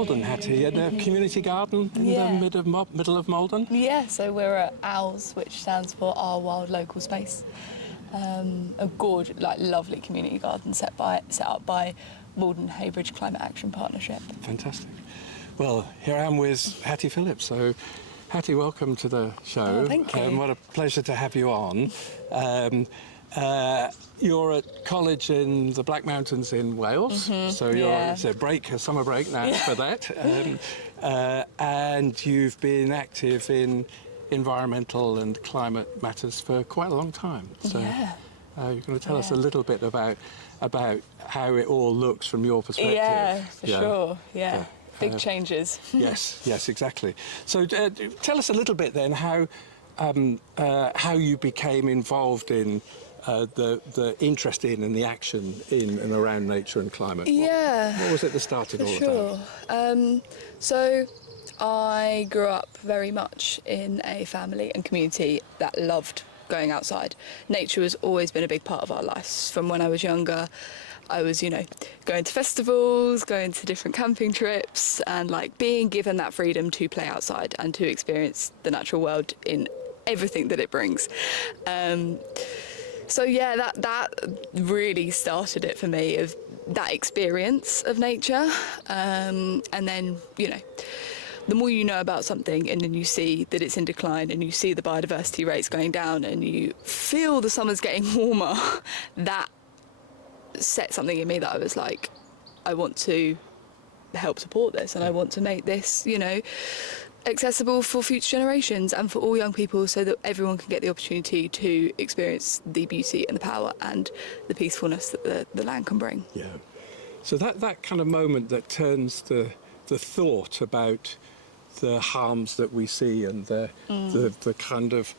Maldon, Hattie, at a community garden in the middle of Maldon. Yeah, so we're at OWLS, which stands for Our Wild Local Space. A gorgeous, lovely community garden set up by Maldon Haybridge Climate Action Partnership. Fantastic. Well, here I am with Hattie Phillips. So, Hattie, welcome to the show. Oh, thank you. What a pleasure to have you on. You're at college in the Black Mountains in Wales, so it's a summer break now for that. And you've been active in environmental and climate matters for quite a long time. So you're going to tell us a little bit about how it all looks from your perspective. Yeah, for sure. Yeah. Big changes. yes, exactly. So tell us a little bit then how you became involved in the interest in and the action in and around nature and climate. What was it that started all of that? So I grew up very much in a family and community that loved going outside. Nature has always been a big part of our lives. From when I was younger, I was, going to festivals, going to different camping trips, and being given that freedom to play outside and to experience the natural world in everything that it brings. So that really started it for me, of that experience of nature. And then, the more you know about something and then you see that it's in decline and you see the biodiversity rates going down and you feel the summer's getting warmer, that set something in me that I was like, I want to help support this and I want to make this, accessible for future generations and for all young people, so that everyone can get the opportunity to experience the beauty and the power and the peacefulness that the land can bring. Yeah. So that kind of moment that turns the thought about the harms that we see and the kind of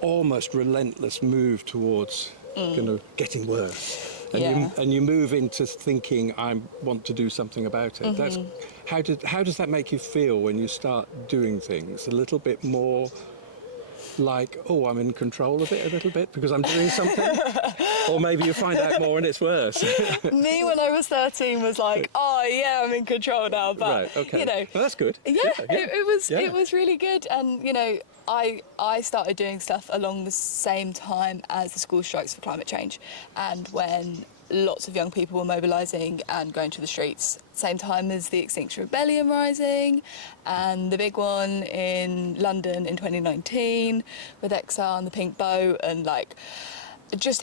almost relentless move towards getting worse. And you move into thinking, I want to do something about it. How does that make you feel when you start doing things? A little bit more like, oh, I'm in control of it a little bit because I'm doing something? Or maybe you find out more and it's worse. Me, when I was 13, was like, oh, yeah, I'm in control now. But, right, okay. Well, that's good. It was really good. And, I started doing stuff along the same time as the school strikes for climate change, and when lots of young people were mobilising and going to the streets, same time as the Extinction Rebellion rising, and the big one in London in 2019 with Exile and the Pink Boat, and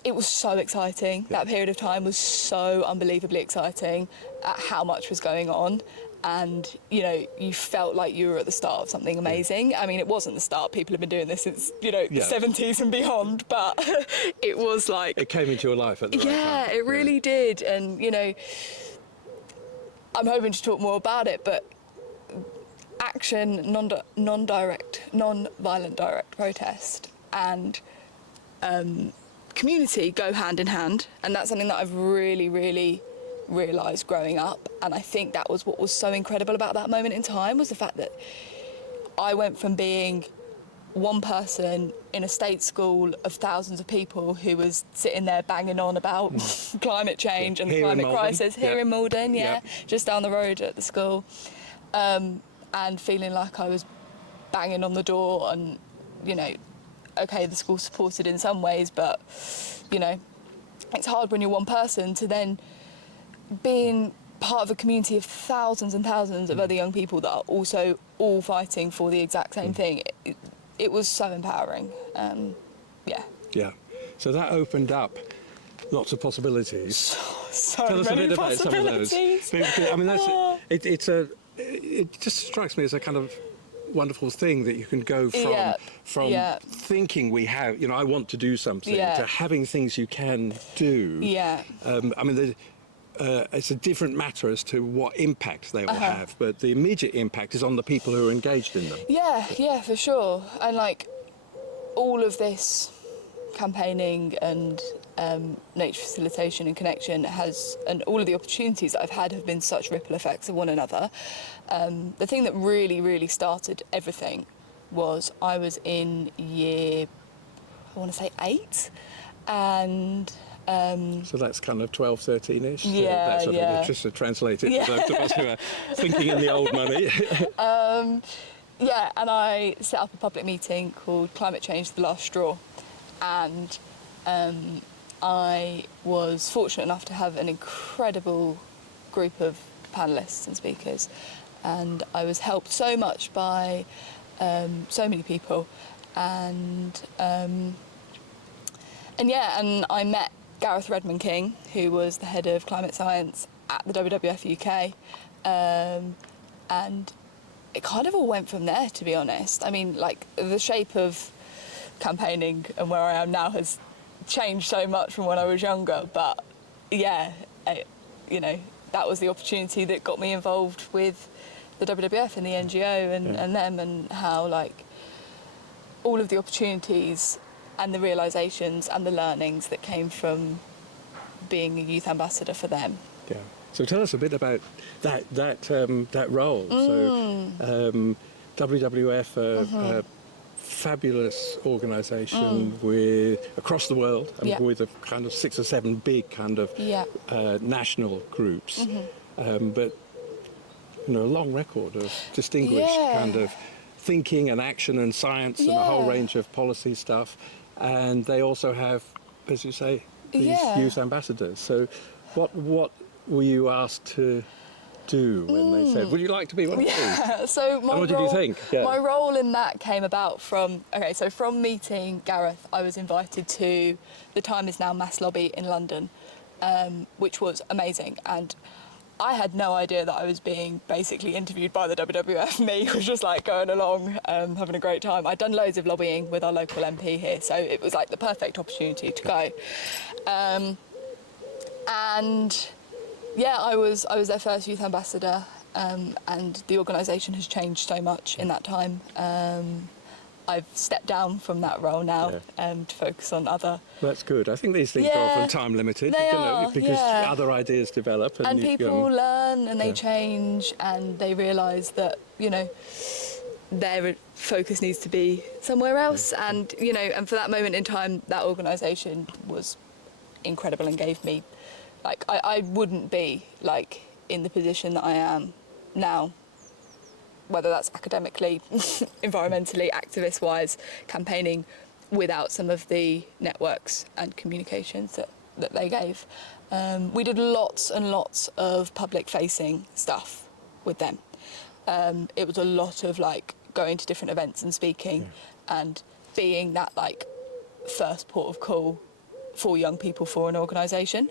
it was so exciting. That period of time was so unbelievably exciting at how much was going on. And, you felt like you were at the start of something amazing. I mean, it wasn't the start. People have been doing this since, the 70s and beyond. But it was like... It came into your life at the right time. Yeah, it really did. And, I'm hoping to talk more about it, but action, non-violent direct protest and community go hand in hand. And that's something that I've really, really realised growing up, and I think that was what was so incredible about that moment in time, was the fact that I went from being one person in a state school of thousands of people who was sitting there banging on about climate change and the climate crisis here in Maldon, just down the road at the school, and feeling like I was banging on the door and, okay, the school supported in some ways, but, it's hard when you're one person to then being part of a community of thousands and thousands of other young people that are also all fighting for the exact same thing. It was so empowering. Yeah. So that opened up lots of possibilities. So Tell us a many bit about some of those. possibilities. I mean, it just strikes me as a kind of wonderful thing that you can go from thinking I want to do something to having things you can do. I mean, it's a different matter as to what impact they will have, but the immediate impact is on the people who are engaged in them. Yeah, for sure. And all of this campaigning and nature facilitation and connection and all of the opportunities that I've had have been such ripple effects of one another. The thing that really, really started everything was I was in year, I want to say 8, and So that's kind of 12, 13-ish. Yeah, That's something yeah. just to translate it for those of us who are thinking in the old money. Yeah, and I set up a public meeting called Climate Change: The Last Straw, and I was fortunate enough to have an incredible group of panellists and speakers, and I was helped so much by so many people, and I met Gareth Redmond King, who was the head of climate science at the WWF UK, and it kind of all went from there, to be honest. I mean, like, the shape of campaigning and where I am now has changed so much from when I was younger, but yeah, that was the opportunity that got me involved with the WWF and the NGO and them, and how, like, all of the opportunities and the realisations and the learnings that came from being a youth ambassador for them. Yeah. So tell us a bit about that role. So WWF, a fabulous organisation with across the world, and with a kind of 6 or 7 big kind of national groups, but a long record of distinguished kind of thinking and action and science and a whole range of policy stuff. And they also have, as you say, these youth ambassadors. So what were you asked to do when they said, would you like to be one of these? So what did you think? Yeah. My role in that came about from meeting Gareth, I was invited to the Time Is Now mass lobby in London, which was amazing. And I had no idea that I was being basically interviewed by the WWF. Me was just like going along, having a great time. I'd done loads of lobbying with our local MP here, so it was like the perfect opportunity to go. And yeah, I was their first youth ambassador, and the organisation has changed so much in that time. I've stepped down from that role now to focus on other... That's good. I think these things are often time limited, because other ideas develop. And people learn and they change, and they realise that, their focus needs to be somewhere else. And, and for that moment in time, that organisation was incredible and gave me... Like, I wouldn't be, like, in the position that I am now, whether that's academically, environmentally, activist-wise, campaigning, without some of the networks and communications that they gave. We did lots and lots of public-facing stuff with them. It was a lot of, like, going to different events and speaking and being that, like, first port of call for young people for an organisation.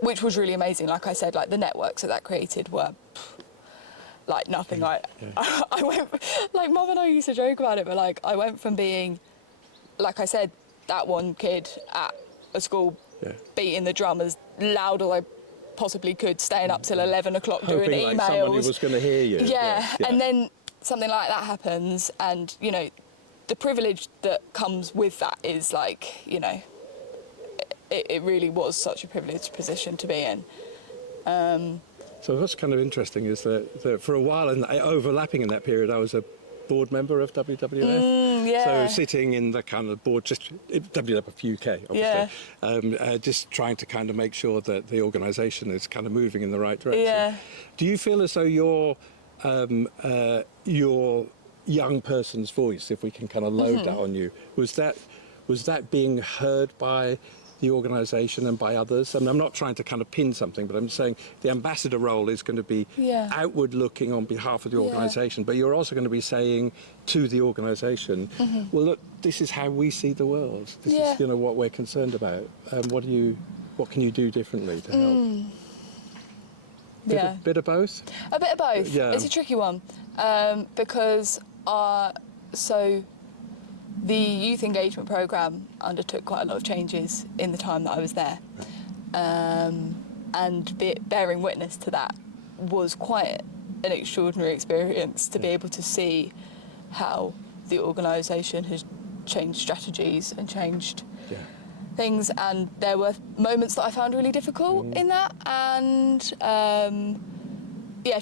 Which was really amazing. Like I said, like, the networks that created were like nothing. I went, like, Mum and I used to joke about it, but like, I went from being, like I said, that one kid at a school beating the drum as loud as I possibly could, staying up till 11 o'clock doing emails. Like somebody was going to hear you. And then something like that happens, and the privilege that comes with that is, like, it really was such a privileged position to be in. So what's kind of interesting is that for a while, and overlapping in that period, I was a board member of WWF. So sitting in the kind of board, just WWF UK, obviously, just trying to kind of make sure that the organisation is kind of moving in the right direction. Do you feel as though your young person's voice, if we can kind of load that on you, was that being heard by the organisation and by others? And I'm not trying to kind of pin something, but I'm saying the ambassador role is going to be outward looking on behalf of the organisation, but you're also going to be saying to the organisation, well, look, this is how we see the world. This is, what we're concerned about. What can you do differently to help? Bit of both? A bit of both. Yeah. It's a tricky one, because the youth engagement programme undertook quite a lot of changes in the time that I was there, and bearing witness to that was quite an extraordinary experience, to be able to see how the organisation has changed strategies and changed things. And there were moments that I found really difficult in that, and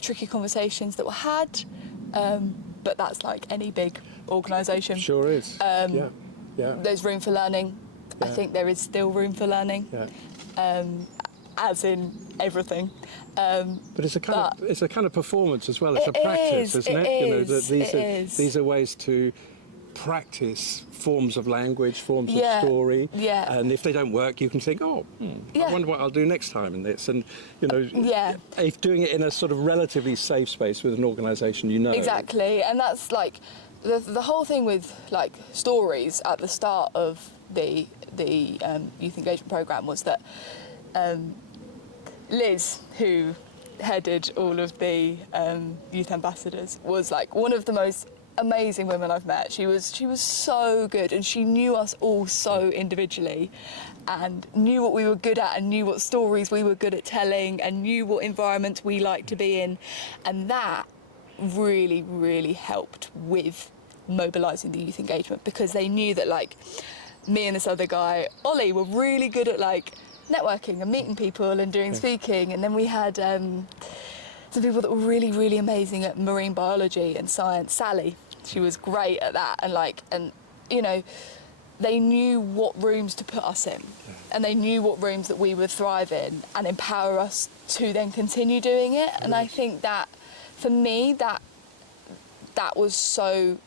tricky conversations that were had, but that's like any big organisation. Sure is. There's room for learning, I think there is still room for learning, as in everything. But it's a kind of performance as well. It's a practice, isn't it? These are ways to practice forms of language, forms of story. Yeah. And if they don't work, you can think, I wonder what I'll do next time in this. And if doing it in a sort of relatively safe space with an organisation, Exactly, and that's like the whole thing with like stories at the start of the youth engagement programme was that Liz, who headed all of the youth ambassadors, was like one of the most amazing women I've met. She was so good, and she knew us all so individually and knew what we were good at and knew what stories we were good at telling and knew what environments we liked to be in, and that really, really helped with mobilising the youth engagement, because they knew that like me and this other guy, Ollie, were really good at like networking and meeting people and doing speaking, and then we had some people that were really, really amazing at marine biology and science. Sally, she was great at that, and they knew what rooms to put us in, and they knew what rooms that we would thrive in and empower us to then continue doing it. And I think that for me that was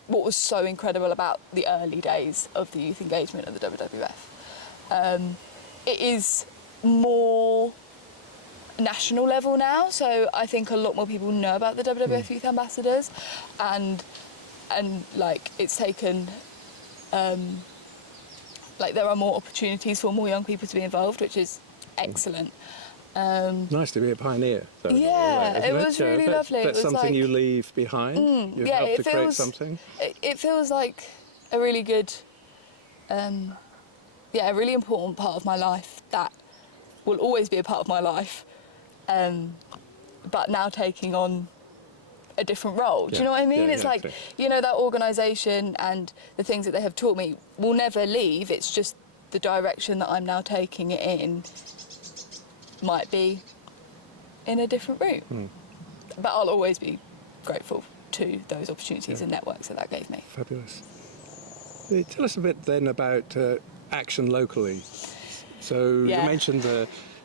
what was so incredible about the early days of the youth engagement at the WWF. It is more national level now, so I think a lot more people know about the WWF Youth Ambassadors, and like it's taken like there are more opportunities for more young people to be involved, which is excellent. Nice to be a pioneer, though. It was really lovely. That's it was something like, you leave behind. You helped to create something. It feels like a really good, a really important part of my life that will always be a part of my life, but now taking on a different role. Do you know what I mean? It's like, that organisation and the things that they have taught me will never leave. It's just the direction that I'm now taking it in might be in a different route. But I'll always be grateful to those opportunities and networks that gave me. Fabulous. Tell us a bit then about action locally. So you mentioned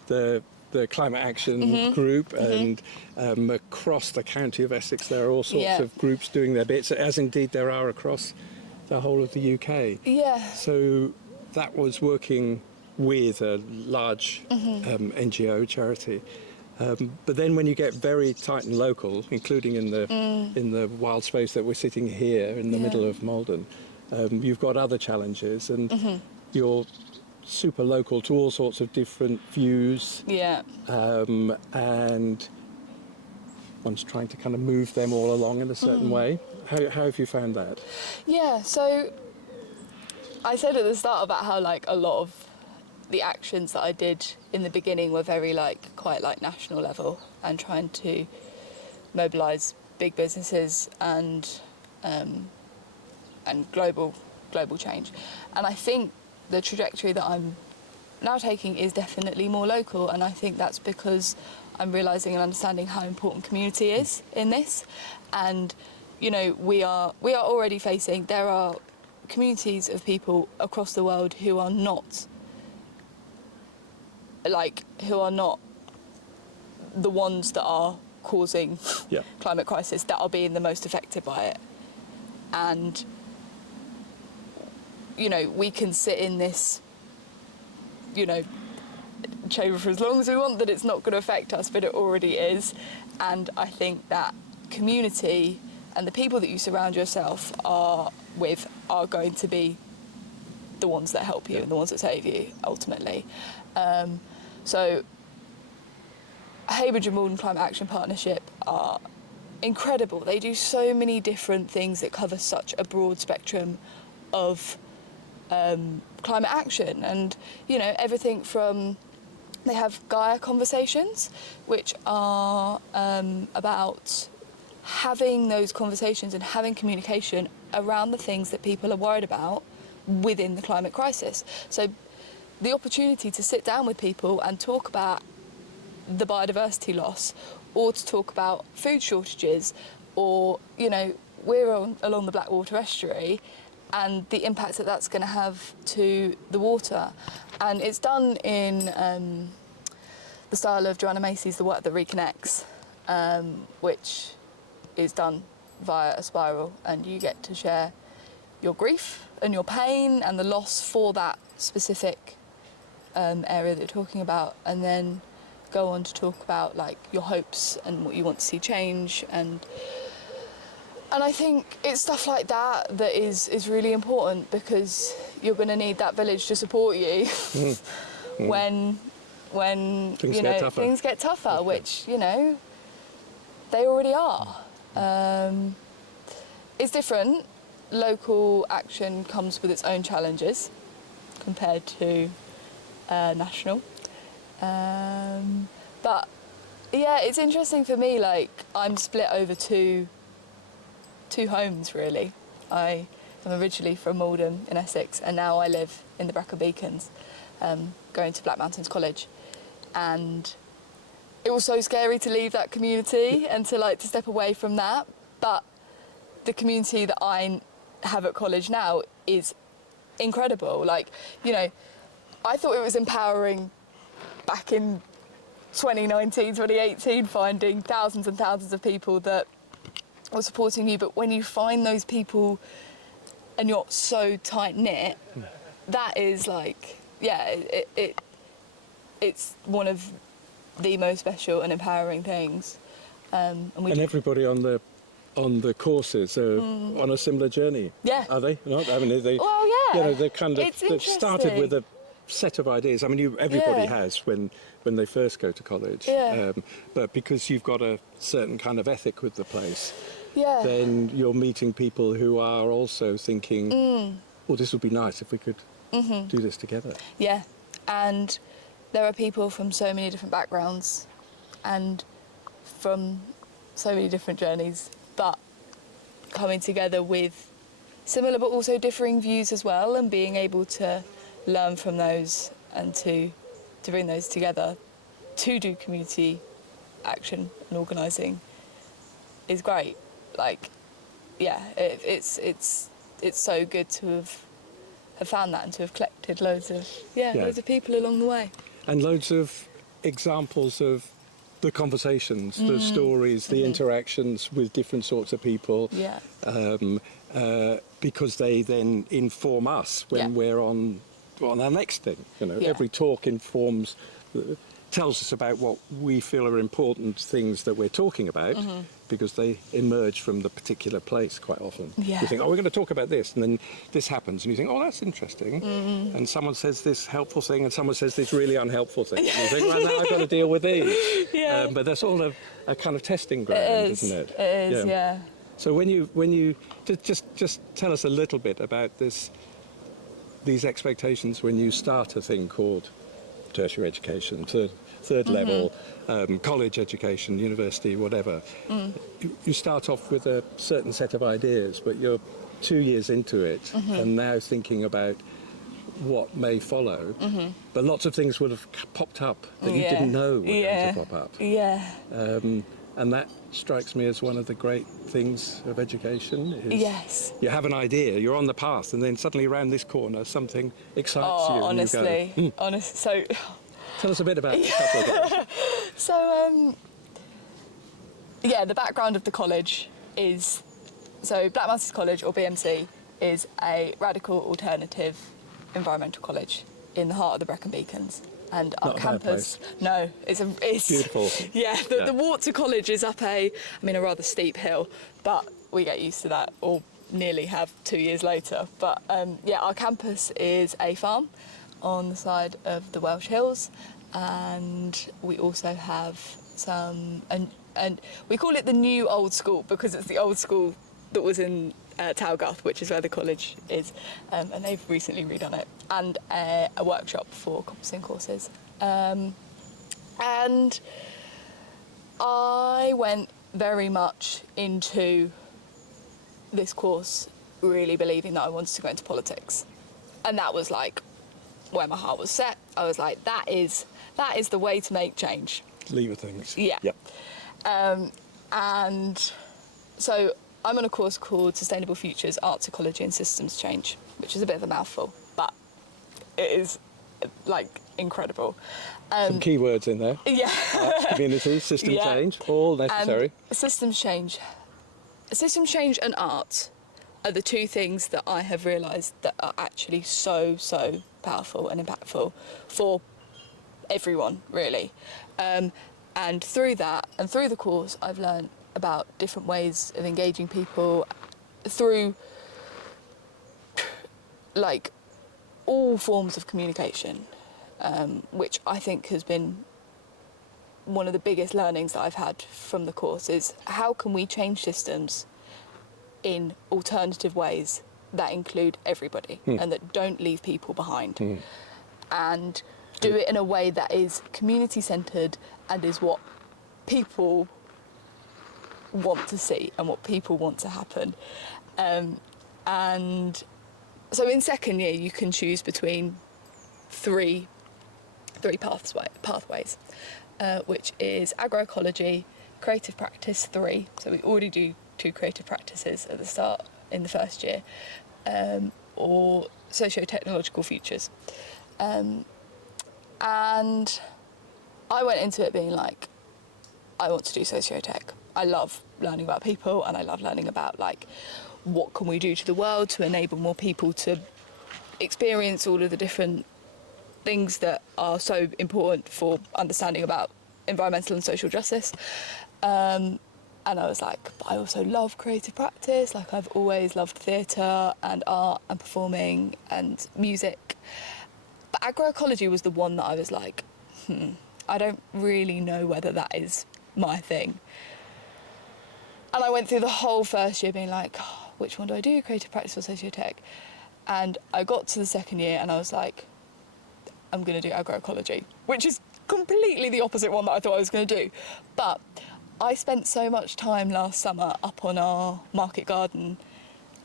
the climate action group, and across the county of Essex there are all sorts of groups doing their bits, as indeed there are across the whole of the UK. So that was working with a large NGO charity, but then when you get very tight and local, including in the wild space that we're sitting here in the middle of Maldon, you've got other challenges, and you're super local to all sorts of different views, and one's trying to kind of move them all along in a certain way. How have you found that? So I said at the start about how like a lot of the actions that I did in the beginning were very quite national level, and trying to mobilise big businesses and global change. And I think the trajectory that I'm now taking is definitely more local, and I think that's because I'm realising and understanding how important community is in this. And we are already facing, there are communities of people across the world who are not the ones that are causing climate crisis, that are being the most affected by it. And we can sit in this chamber for as long as we want that it's not going to affect us, but it already is. And I think that community and the people that you surround yourself with are going to be the ones that help you and the ones that save you ultimately. So Heybridge and Maldon Climate Action Partnership are incredible. They do so many different things that cover such a broad spectrum of climate action, and everything from, they have Gaia conversations, which are about having those conversations and having communication around the things that people are worried about within the climate crisis. So the opportunity to sit down with people and talk about the biodiversity loss, or to talk about food shortages, or we're along the Blackwater estuary, and the impact that that's going to have to the water. And it's done in the style of Joanna Macy's The Work That Reconnects, which is done via a spiral, and you get to share your grief and your pain and the loss for that specific area that you're talking about, and then go on to talk about like your hopes and what you want to see change. And I think it's stuff like that that is really important, because you're going to need that village to support you when things get tougher, which, you know, they already are. It's different. Local action comes with its own challenges compared to national. But yeah, it's interesting for me, like I'm split over two homes really. I am originally from Maldon in Essex, and now I live in the Brecon Beacons, going to Black Mountains College. And it was so scary to leave that community and to step away from that. But the community that I have at college now is incredible. Like, you know, I thought it was empowering back in 2019, 2018, finding thousands and thousands of people that were supporting you. But when you find those people and you're so tight-knit, that is like, yeah, it's one of the most special and empowering things. And everybody on the courses are on a similar journey. Yeah. Are they not? I mean, well, yeah. You know, they've started with a set of ideas. I mean, everybody has when they first go to college. Yeah. But because you've got a certain kind of ethic with the place, yeah, then you're meeting people who are also thinking, well, this would be nice if we could do this together. Yeah. And there are people from so many different backgrounds and from so many different journeys, but coming together with similar but also differing views as well, and being able to learn from those and to bring those together to do community action and organising is great. Like, yeah, it's so good to have found that and to have collected loads of people along the way. And loads of examples of the conversations, the stories, the interactions with different sorts of people. Yeah. Because they then inform us when we're on our next thing. You know, every talk tells us about what we feel are important things that we're talking about, because they emerge from the particular place quite often. Yeah. You think, oh, we're going to talk about this, and then this happens, and you think, oh, that's interesting. And someone says this helpful thing, and someone says this really unhelpful thing. And you think, well, now I've got to deal with these. Yeah. But that's all a kind of testing ground, isn't it? It is, yeah. So when you just tell us a little bit about these expectations when you start a thing called tertiary education, third level, college education, university, whatever. You start off with a certain set of ideas, but you're 2 years into it and now thinking about what may follow. But lots of things would have popped up that you didn't know were going to pop up. Yeah. And that strikes me as one of the great things of education. Is Yes. you have an idea, you're on the path, and then suddenly around this corner something excites you. Honestly, and you go, So, tell us a bit about a couple of those. So, the background of the college is, so Black Mountains College, or BMC, is a radical alternative environmental college in the heart of the Brecon Beacons. And our Not a bad campus, place. no, it's Beautiful. Yeah, the walk to college is up a rather steep hill, but we get used to that, or nearly have 2 years later. But our campus is a farm on the side of the Welsh Hills, and we also have some, and we call it the new old school because it's the old school that was in Towgarth, which is where the college is, and they've recently redone it, and a workshop for composting courses. And I went very much into this course really believing that I wanted to go into politics, and that was like where my heart was set. I was like, that is the way to make change. Lever things. Yeah. Yep. And so I'm on a course called Sustainable Futures, Arts, Ecology and Systems Change, which is a bit of a mouthful, but it is, like, incredible. Some key words in there. Yeah. Arts, community, system Yeah. change, all necessary. And systems change and art are the two things that I have realised that are actually so powerful and impactful for everyone, really. And through that, and through the course, I've learned about different ways of engaging people through, like, all forms of communication, which I think has been one of the biggest learnings that I've had from the course, is how can we change systems in alternative ways that include everybody and that don't leave people behind, and do it in a way that is community-centred and is what people want to see and what people want to happen. And so in second year you can choose between three pathways, which is agroecology, creative practice 3, so we already do 2 creative practices at the start in the first year, or socio-technological futures. And I went into it being like, I want to do socio-tech. I love learning about people, and I love learning about, like, what can we do to the world to enable more people to experience all of the different things that are so important for understanding about environmental and social justice. And I was like, but I also love creative practice. Like, I've always loved theatre and art and performing and music. But agroecology was the one that I was like, I don't really know whether that is my thing. And I went through the whole first year being like, which one do I do, creative practice or sociotech? And I got to the second year and I was like, I'm going to do agroecology, which is completely the opposite one that I thought I was going to do. But I spent so much time last summer up on our market garden,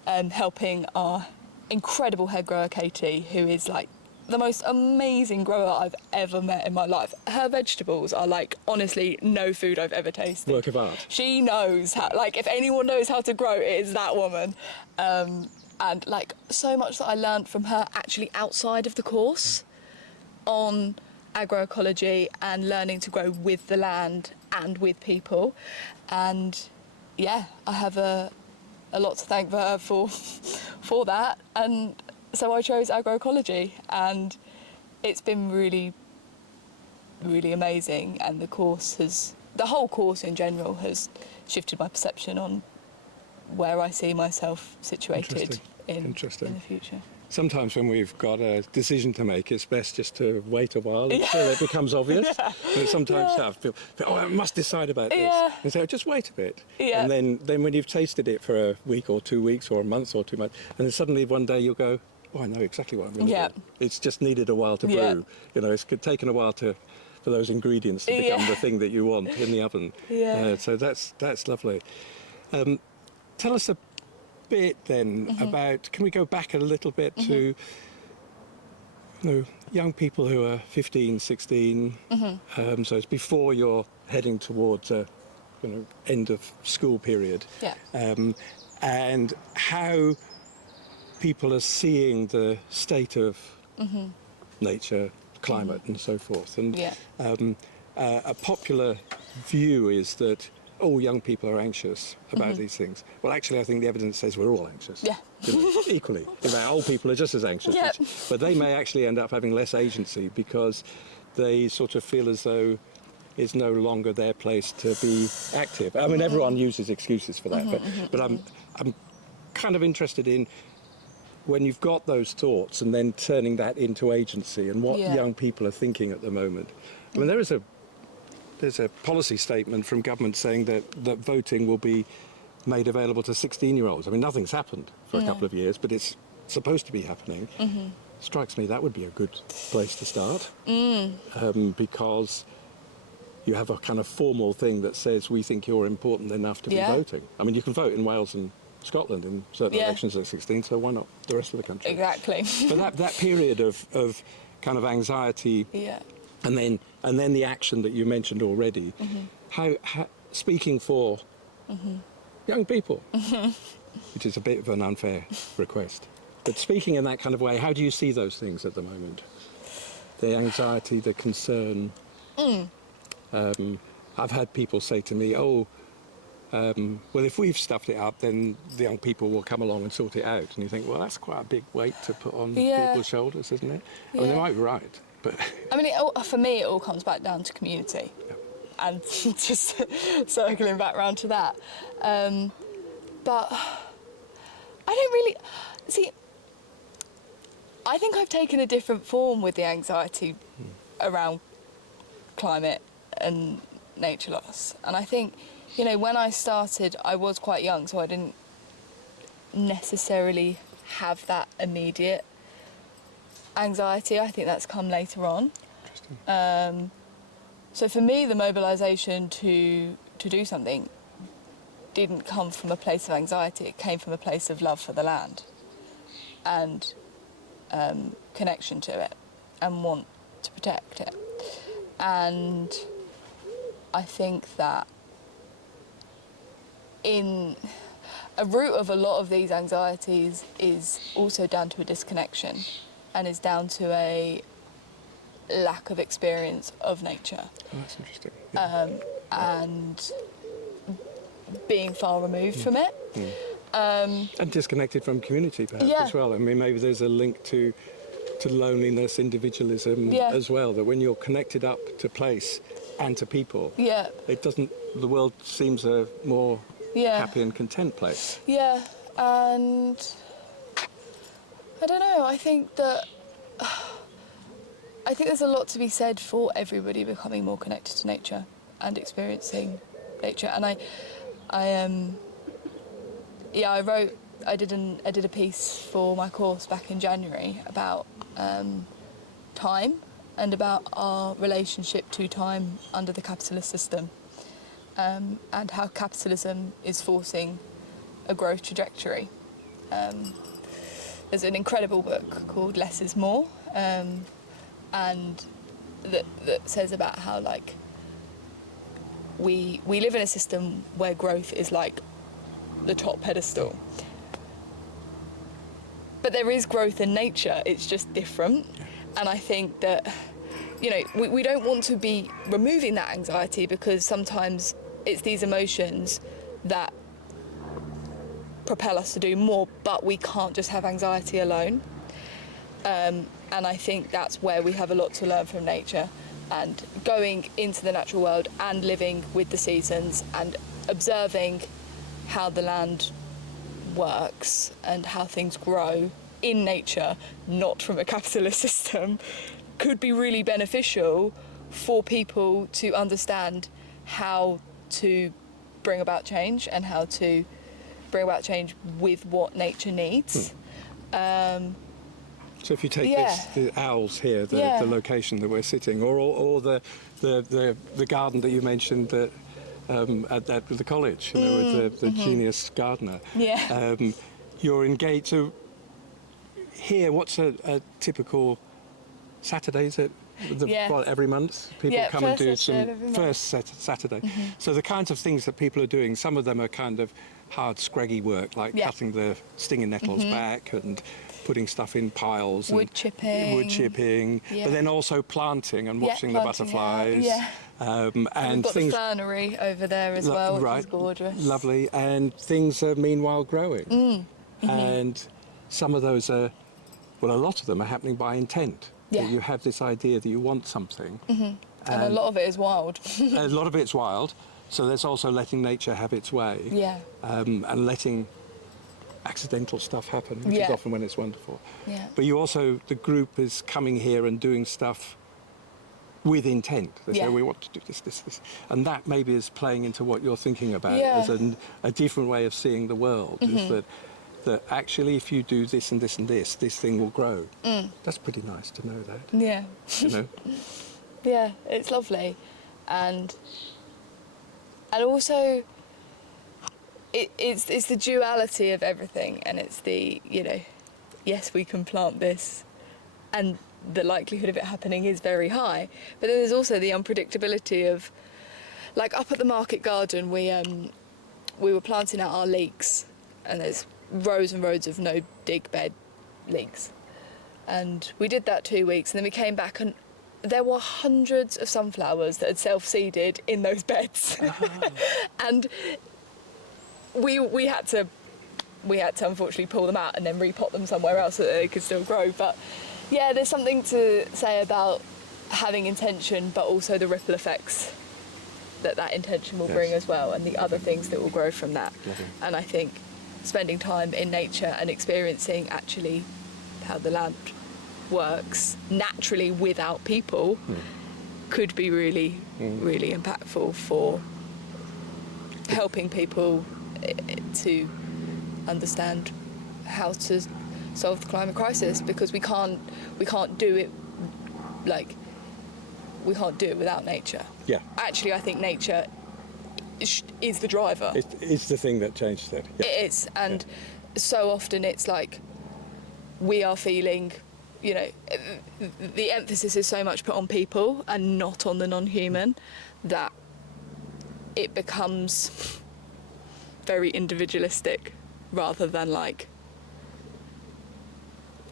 helping our incredible head grower Katie, who is like the most amazing grower I've ever met in my life. Her vegetables are like, honestly, no food I've ever tasted. Work of art. She knows how, like, if anyone knows how to grow, it is that woman. And like, so much that I learned from her actually outside of the course on agroecology and learning to grow with the land and with people. And yeah, I have a lot to thank her for that. And so I chose agroecology, and it's been really, really amazing. And the whole course in general has shifted my perception on where I see myself situated in the future. Sometimes when we've got a decision to make, it's best just to wait a while until it becomes obvious. And sometimes I feel, I must decide about this. And so just wait a bit. And then when you've tasted it for a week or 2 weeks or a month or 2 months, and then suddenly one day you'll go, I know exactly what I'm going to do. It's just needed a while to brew. You know, it's taken a while for those ingredients to become the thing that you want in the oven. So that's lovely. Tell us a bit then about, can we go back a little bit to young people who are 15, 16, so it's before you're heading towards a end of school period, and how people are seeing the state of nature, climate and so forth. And a popular view is that all young people are anxious about these things. Well, actually, I think the evidence says we're all anxious. Equally. Old people are just as anxious. But they may actually end up having less agency because they sort of feel as though it's no longer their place to be active. I mean, everyone uses excuses for that, but I'm kind of interested in when you've got those thoughts and then turning that into agency and what young people are thinking at the moment. I mean, there's a policy statement from government saying that voting will be made available to 16-year-olds. I mean, nothing's happened for a couple of years, but it's supposed to be happening. Strikes me that would be a good place to start, because you have a kind of formal thing that says we think you're important enough to be voting. I mean, you can vote in Wales and Scotland in certain elections at 16, so why not the rest of the country? Exactly. But that period of kind of anxiety, and then the action that you mentioned already, how speaking for young people, which is a bit of an unfair request. But speaking in that kind of way, how do you see those things at the moment? The anxiety, the concern. I've had people say to me, well, if we've stuffed it up, then the young people will come along and sort it out. And you think, well, that's quite a big weight to put on people's shoulders, isn't it? I mean, they might be right, but... I mean, for me, it all comes back down to community. Yeah. And just circling back round to that. But I don't really... See, I think I've taken a different form with the anxiety around climate and nature loss. And I think, you know, when I started, I was quite young, so I didn't necessarily have that immediate anxiety. I think that's come later on. So for me, the mobilisation to do something didn't come from a place of anxiety. It came from a place of love for the land and connection to it and want to protect it. And I think that in a root of a lot of these anxieties is also down to a disconnection and is down to a lack of experience of nature. Oh, that's interesting. Yeah. And being far removed from it. And disconnected from community, perhaps, as well. I mean, maybe there's a link to loneliness, individualism as well, that when you're connected up to place and to people, it doesn't, the world seems a more happy and content place. Yeah, and I don't know, I think there's a lot to be said for everybody becoming more connected to nature and experiencing nature. And I did a piece for my course back in January about time and about our relationship to time under the capitalist system, and how capitalism is forcing a growth trajectory. There's an incredible book called Less is More, and that says about how, like, we live in a system where growth is like the top pedestal. But there is growth in nature, it's just different. And I think that, you know, we don't want to be removing that anxiety, because sometimes it's these emotions that propel us to do more, but we can't just have anxiety alone. And I think that's where we have a lot to learn from nature, and going into the natural world and living with the seasons and observing how the land works and how things grow in nature, not from a capitalist system, could be really beneficial for people to understand how to bring about change and how to bring about change with what nature needs. So if you take the owls here, the location that we're sitting, or the garden that you mentioned that at the college, you know, with the genius gardener. You're engaged. So here, what's a typical Saturday? Is it every month? People come and do some first Saturday. So the kinds of things that people are doing, some of them are kind of hard, scraggy work, like cutting the stinging nettles back and putting stuff in piles. Wood chipping. But then also planting and watching the butterflies. And we've got the fernery over there as well, which is gorgeous. Lovely. And things are meanwhile growing. And some of those are, well, a lot of them are happening by intent. That you have this idea that you want something. And a lot of it is wild. A lot of it's wild. So there's also letting nature have its way. And letting accidental stuff happen, which is often when it's wonderful. But you also, the group is coming here and doing stuff with intent. They say, we want to do this. And that maybe is playing into what you're thinking about as a different way of seeing the world, is that actually if you do this and this and this thing will grow. That's pretty nice to know that. You know? It's lovely. And also, it's the duality of everything, and it's the, you know, yes, we can plant this, and the likelihood of it happening is very high. But then there's also the unpredictability of, like, up at the market garden, we we were planting out our leeks, and there's rows and rows of no dig bed leeks. And we did that 2 weeks, and then we came back, and there were hundreds of sunflowers that had self-seeded in those beds. And we had to unfortunately pull them out and then repot them somewhere else so that they could still grow. But yeah, there's something to say about having intention, but also the ripple effects that intention will bring as well, and the other things that will grow from that. And I think spending time in nature and experiencing actually how the land works naturally without people could be really, really impactful for helping people to understand how to solve the climate crisis, because we can't do it we can't do it without nature. Yeah. Actually, I think nature is the driver. It's the thing that changed it. Yeah. It is, and so often it's like we are feeling, you know, the emphasis is so much put on people and not on the non-human that it becomes very individualistic rather than like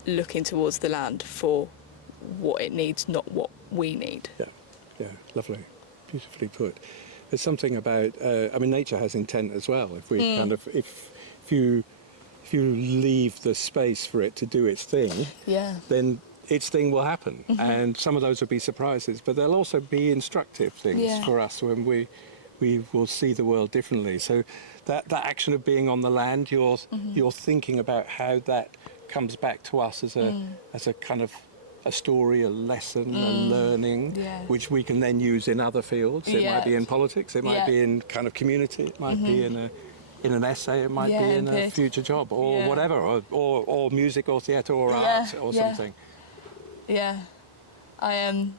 looking towards the land for what it needs, not what we need. Yeah, lovely, beautifully put. There's something about, I mean, nature has intent as well. If we kind of, if you leave the space for it to do its thing, then its thing will happen. And some of those will be surprises, but there'll also be instructive things for us when we will see the world differently. So that action of being on the land, you're thinking about how that comes back to us as a kind of a story, a lesson, a learning, which we can then use in other fields. It might be in politics, it might be in kind of community, it might be in an essay, it might be in a future job, or whatever, or music or theatre or art or something. Yeah, I am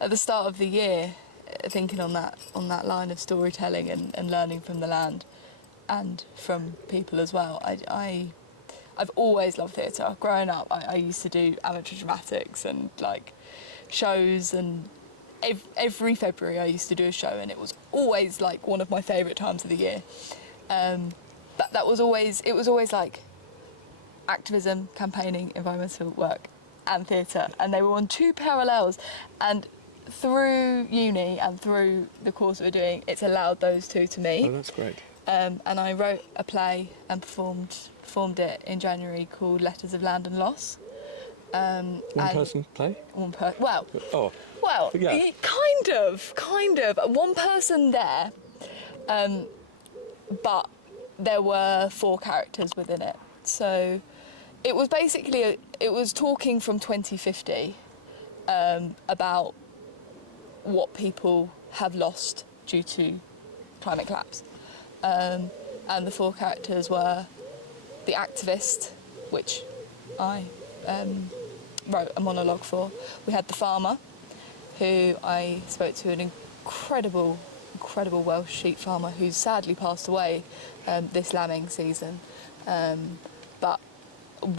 at the start of the year thinking on that line of storytelling and learning from the land and from people as well. I've always loved theatre. Growing up, I used to do amateur dramatics and like shows, and every February I used to do a show, and it was always like one of my favourite times of the year. But it was always like activism, campaigning, environmental work, and theatre, and they were on two parallels. And through uni and through the course that we're doing, it's allowed those two to meet. Oh, that's great. And I wrote a play and performed it in January called Letters of Land and Loss. One person play? Well, yeah. kind of. One person there, but there were 4 characters within it. So it was basically, it was talking from 2050 about what people have lost due to climate collapse. And the 4 characters were the activist, which I wrote a monologue for. We had the farmer, who I spoke to, an incredible Welsh sheep farmer who's sadly passed away this lambing season. But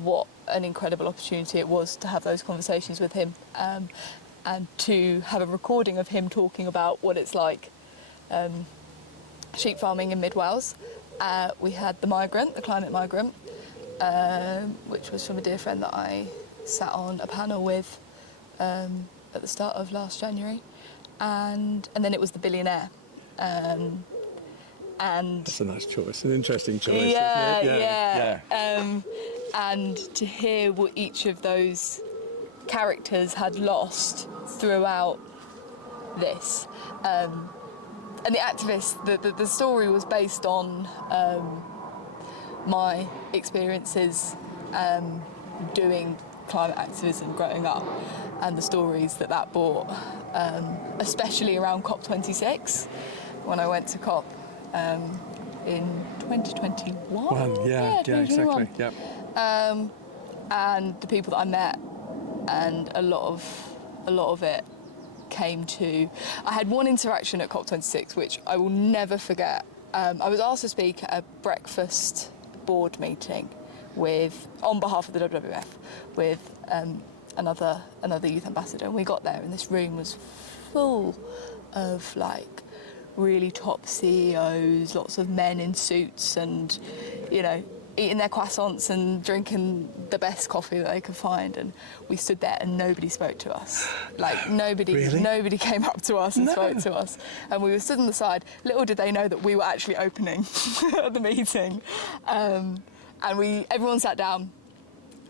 what an incredible opportunity it was to have those conversations with him, and to have a recording of him talking about what it's like sheep farming in mid Wales. We had the climate migrant, which was from a dear friend that I sat on a panel with at the start of last January, and then it was the billionaire. And that's a nice choice, an interesting choice. Yeah. And to hear what each of those characters had lost throughout this. And the activist, the story was based on my experiences doing climate activism growing up, and the stories that brought, especially around COP26, when I went to COP in 2021. Exactly. Yep. And the people that I met, and a lot of it came to. I had one interaction at COP26 which I will never forget. I was asked to speak at a breakfast board meeting on behalf of the WWF with another youth ambassador, and we got there and this room was full of like really top CEOs, lots of men in suits and, you know, eating their croissants and drinking the best coffee that they could find. And we stood there and nobody spoke to us. Like, nobody Really? nobody came up to us and spoke to us. And we were stood on the side. Little did they know that we were actually opening the meeting. And everyone sat down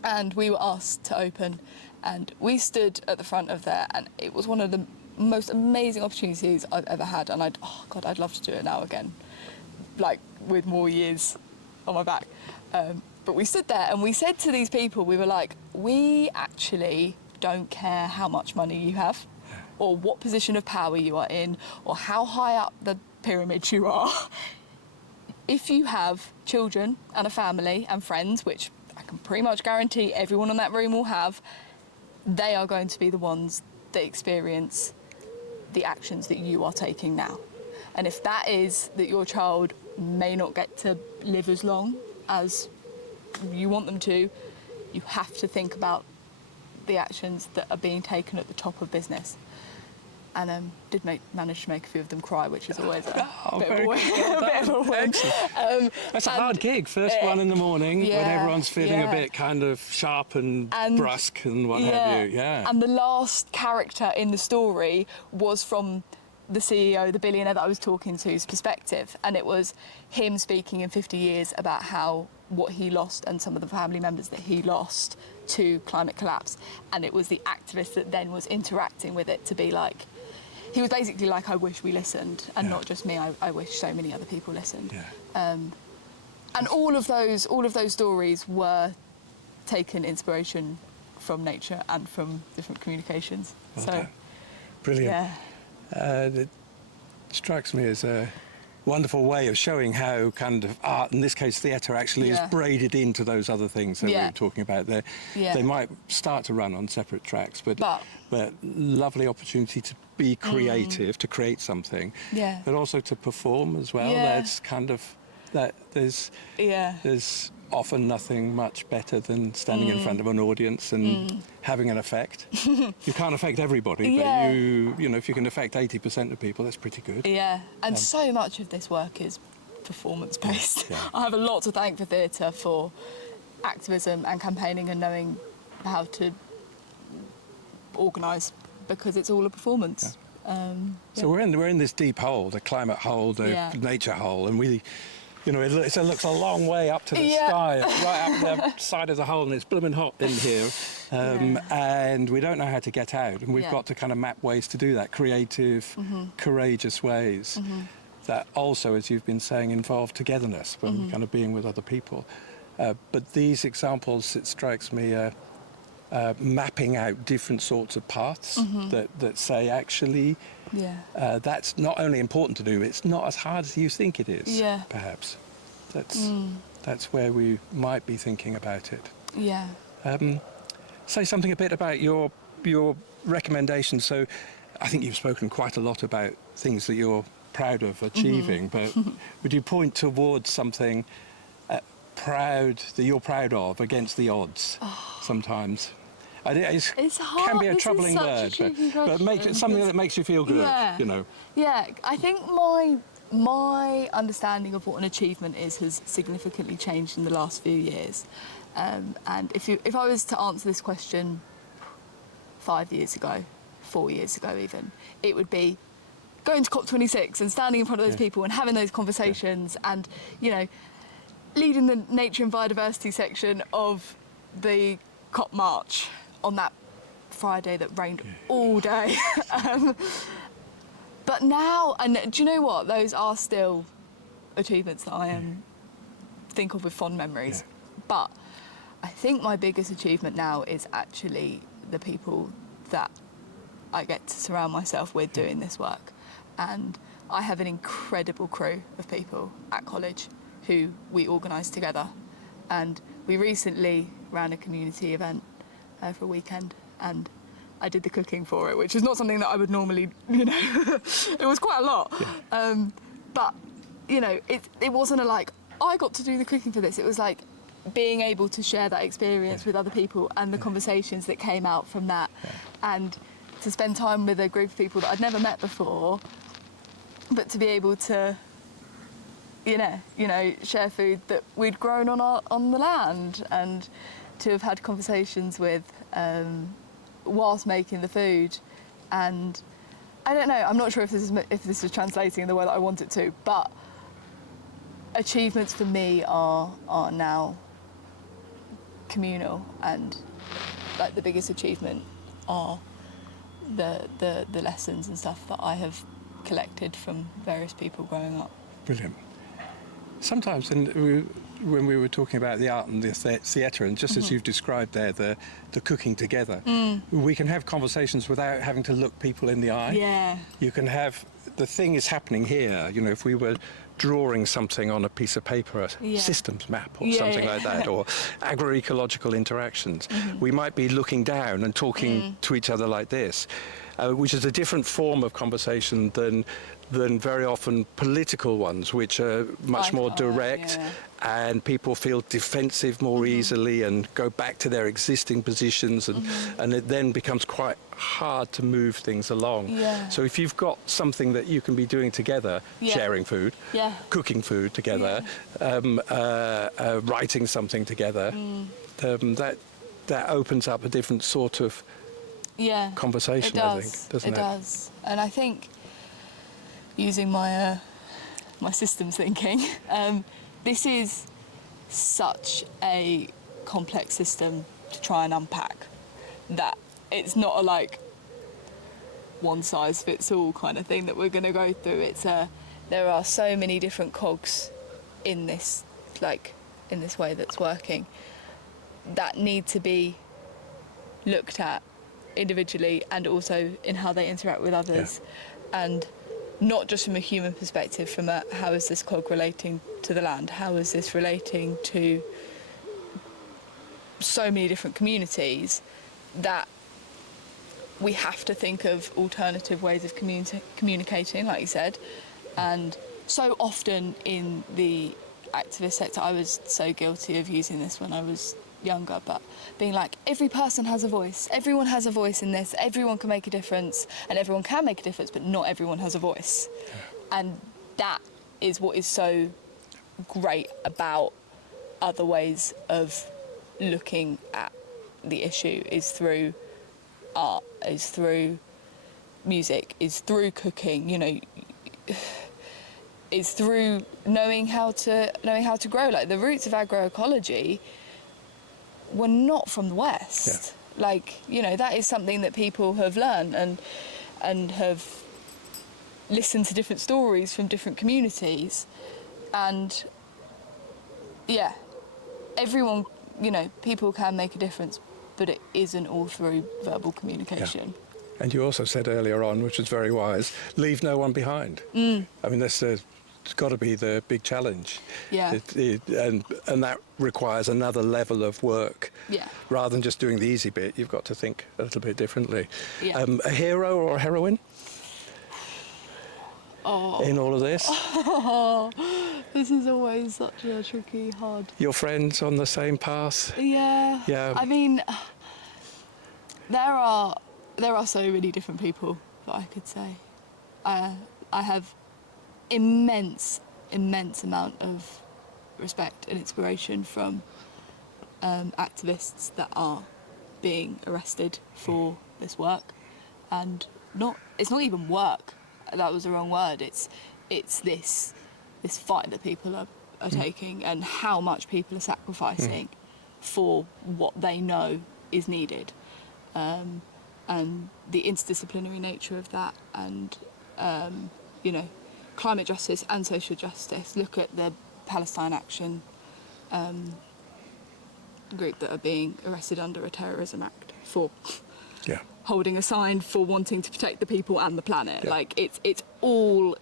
and we were asked to open. And we stood at the front of there, and it was one of the most amazing opportunities I've ever had. And I'd love to do it now again, like with more years on my back. But we stood there and we said to these people, we were like, we actually don't care how much money you have or what position of power you are in or how high up the pyramid you are. If you have children and a family and friends, which I can pretty much guarantee everyone in that room will have, they are going to be the ones that experience the actions that you are taking now. And if that is that your child may not get to live as long as you want them to, you have to think about the actions that are being taken at the top of business. And did manage to make a few of them cry, which is always a bit of a win. That's a hard gig. First one in the morning when everyone's feeling a bit kind of sharp and brusque and what have you. Yeah. And the last character in the story was from the CEO, the billionaire that I was talking to's perspective, and it was him speaking in 50 years about what he lost and some of the family members that he lost to climate collapse. And it was the activist that then was interacting with it to be like, he was basically like, I wish we listened, and not just me, I wish so many other people listened. And all of those stories were taken inspiration from nature and from different communications. Well done. Brilliant. Yeah. It strikes me as a wonderful way of showing how kind of art, in this case theatre, actually is braided into those other things that we were talking about there. They might start to run on separate tracks, but lovely opportunity to be creative, to create something, but also to perform as well. That's kind of that. There's often nothing much better than standing in front of an audience and having an effect. You can't affect everybody, but you know, if you can affect 80% of people, that's pretty good. Yeah, and so much of this work is performance-based. I have a lot to thank for theatre for activism and campaigning and knowing how to organise, because it's all a performance. So we're in this deep hole, the climate hole, the nature hole, and we. You know, it looks a long way up to the sky, right up the side of the hole, and it's blooming hot in here. And we don't know how to get out, and we've got to kind of map ways to do that, creative, courageous ways that also, as you've been saying, involve togetherness when kind of being with other people. But these examples, it strikes me, mapping out different sorts of paths that say, actually, that's not only important to do, it's not as hard as you think it is, perhaps. That's where we might be thinking about it. Say something a bit about your recommendations. So I think you've spoken quite a lot about things that you're proud of achieving, but would you point towards something that you're proud of against the odds sometimes? It's hard. Can be a troubling word, but something that makes you feel good, you know. Yeah, I think my understanding of what an achievement is has significantly changed in the last few years. And if I was to answer this question 5 years ago, 4 years ago even, it would be going to COP26 and standing in front of those people and having those conversations and, you know, leading the nature and biodiversity section of the COP march on that Friday that rained all day. But now, and do you know what? Those are still achievements that I think of with fond memories. But I think my biggest achievement now is actually the people that I get to surround myself with doing this work. And I have an incredible crew of people at college who we organise together. And we recently ran a community event for a weekend, and I did the cooking for it, which is not something that I would normally, you know, it was quite a lot. But, you know, it wasn't I got to do the cooking for this. It was like being able to share that experience with other people and the conversations that came out from that, and to spend time with a group of people that I'd never met before, but to be able to, share food that we'd grown on the land, and to have had conversations with whilst making the food. And I don't know, I'm not sure if this is translating in the way that I want it to, but achievements for me are now communal, and like the biggest achievement are the lessons and stuff that I have collected from various people growing up. Brilliant. Sometimes when we were talking about the art and the theatre, and just as you've described there, the cooking together, we can have conversations without having to look people in the eye. Yeah. You can have, the thing is happening here, if we were drawing something on a piece of paper, a systems map or something like that, or agroecological interactions, we might be looking down and talking to each other like this, which is a different form of conversation than very often political ones, which are much more direct, and people feel defensive more easily and go back to their existing positions, and it then becomes quite hard to move things along. Yeah. So if you've got something that you can be doing together, sharing food, cooking food together, writing something together, that opens up a different sort of conversation, I think, doesn't it? It does. And I think, using my systems thinking, this is such a complex system to try and unpack that it's not a one size fits all kind of thing that we're going to go through. There are so many different cogs in this way that's working that need to be looked at individually, and also in how they interact with others, and not just from a human perspective, from how is this cog relating to the land, how is this relating to so many different communities, that we have to think of alternative ways of communicating, like you said. And so often in the activist sector, I was so guilty of using this when I was younger, but being like, every person has a voice, everyone has a voice in this, everyone can make a difference, and everyone can make a difference, but not everyone has a voice. And that is what is so great about other ways of looking at the issue, is through art, is through music, is through cooking, is through knowing how to grow. Like, the roots of agroecology were not from the West. That is something that people have learned and have listened to different stories from different communities. And everyone, people can make a difference, but it isn't all through verbal communication. And you also said earlier on, which was very wise, leave no one behind. I mean, it's got to be the big challenge. And that requires another level of work. Rather than just doing the easy bit, you've got to think a little bit differently. A hero or a heroine in all of this? This is always such a tricky, hard... Your friends on the same path? Yeah. I mean, there are so many different people that I could say. I have immense amount of respect and inspiration from activists that are being arrested for this work, and it's not even work, that was the wrong word, it's this fight that people are taking, and how much people are sacrificing for what they know is needed, and the interdisciplinary nature of that, and climate justice and social justice. Look at the Palestine Action group that are being arrested under a terrorism act for holding a sign for wanting to protect the people and the planet. It's all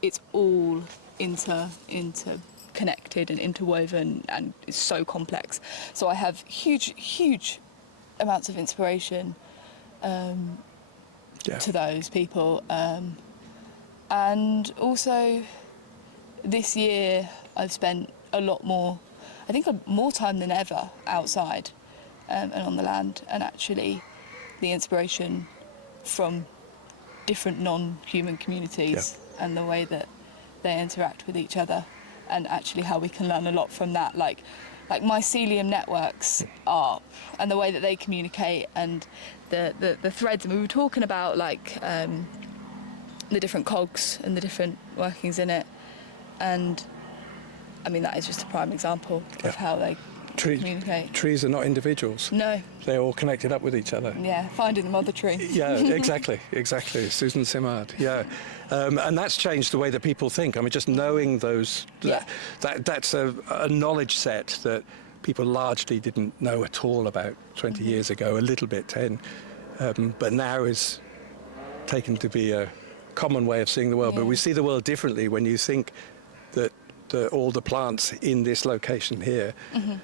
interconnected and interwoven, and it's so complex. So I have huge amounts of inspiration to those people. And also, this year I've spent more time than ever outside and on the land, and actually the inspiration from different non-human communities and the way that they interact with each other, and actually how we can learn a lot from that, like mycelium networks are, and the way that they communicate, and the threads. And we were talking about like the different cogs and the different workings in it, and I mean that is just a prime example of how they communicate. Trees are not individuals. No. They're all connected up with each other. Yeah, finding the mother tree. Yeah, exactly. Susan Simard. Yeah, and that's changed the way that people think. I mean, just knowing those, that's a knowledge set that people largely didn't know at all about 20 years ago, a little bit 10, but now is taken to be a common way of seeing the world. But we see the world differently when you think that all the plants in this location here,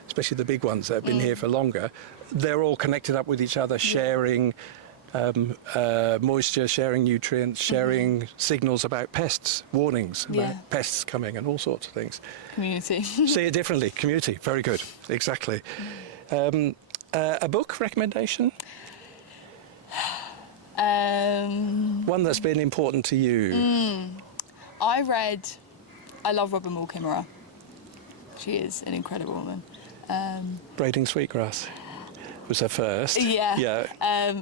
especially the big ones that have been here for longer, they're all connected up with each other, sharing moisture, sharing nutrients, sharing signals about pests, warnings about pests coming, and all sorts of things. Community. See it differently. Community. Very good. Exactly. A book recommendation? One that's been important to you? I love Robin Wall Kimmerer. She is an incredible woman. Braiding Sweetgrass was her first. Yeah.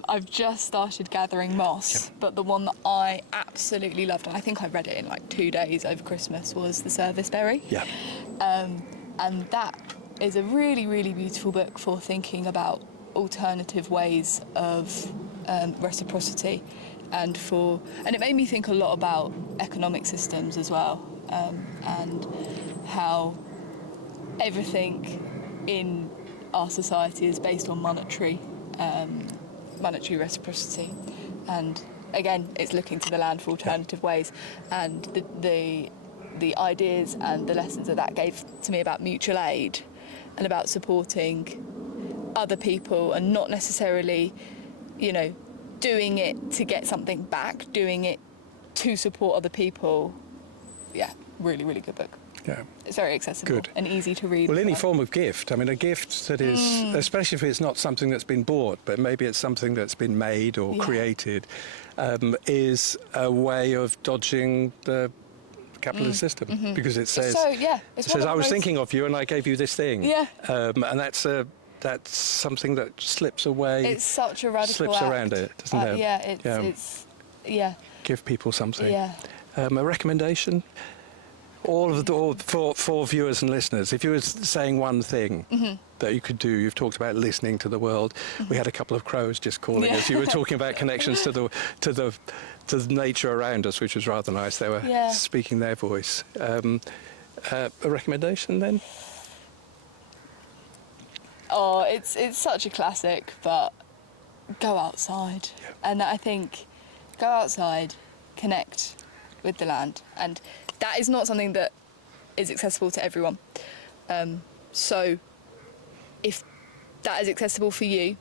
I've just started gathering moss, but the one that I absolutely loved, and I think I read it in like 2 days over Christmas, was The Serviceberry. Yeah. And that is a really, really beautiful book for thinking about alternative ways of reciprocity, and it made me think a lot about economic systems as well, and how everything in our society is based on monetary reciprocity, and again it's looking to the land for alternative ways, and the ideas and the lessons that gave to me about mutual aid and about supporting other people, and not necessarily, doing it to get something back, doing it to support other people. Yeah, really, really good book. Yeah. It's very accessible and easy to read. Well, any form of gift. I mean, a gift that is, especially if it's not something that's been bought, but maybe it's something that's been made or created, is a way of dodging the capitalist system, because it says, I was thinking of you and I gave you this thing. Yeah. And that's something that slips away. It's such a radical slips act. around it, doesn't it? Yeah, Give people something. Yeah. A recommendation? For viewers and listeners, if you were saying one thing that you could do, you've talked about listening to the world. We had a couple of crows just calling us. You were talking about connections to the nature around us, which was rather nice. They were speaking their voice. A recommendation then? Oh, it's such a classic, but go outside. Yeah. And I think go outside, connect with the land, and that is not something that is accessible to everyone. So if that is accessible for you,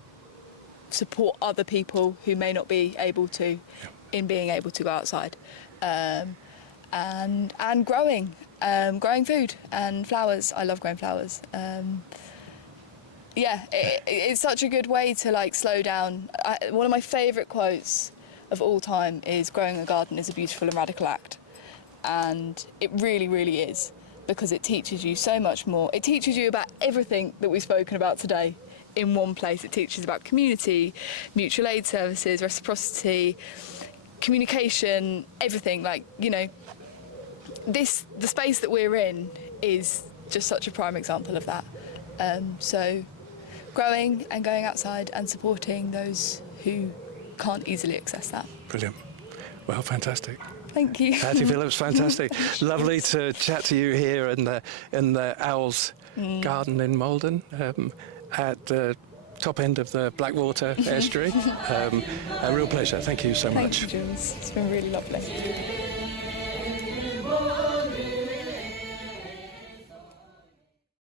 support other people who may not be able to in being able to go outside. And growing food and flowers. I love growing flowers. It's such a good way to slow down. One of my favourite quotes of all time is, "Growing a garden is a beautiful and radical act." And it really, really is, because it teaches you so much more. It teaches you about everything that we've spoken about today in one place. It teaches about community, mutual aid services, reciprocity, communication, everything. The space that we're in is just such a prime example of that. So growing and going outside and supporting those who can't easily access that. Brilliant. Well, fantastic. Thank you. Hattie Phillips, fantastic. Lovely to chat to you here in the Owl's Garden in Maldon, at the top end of the Blackwater estuary. A real pleasure. Thank you so much. Thank you, Jules. It's been really lovely.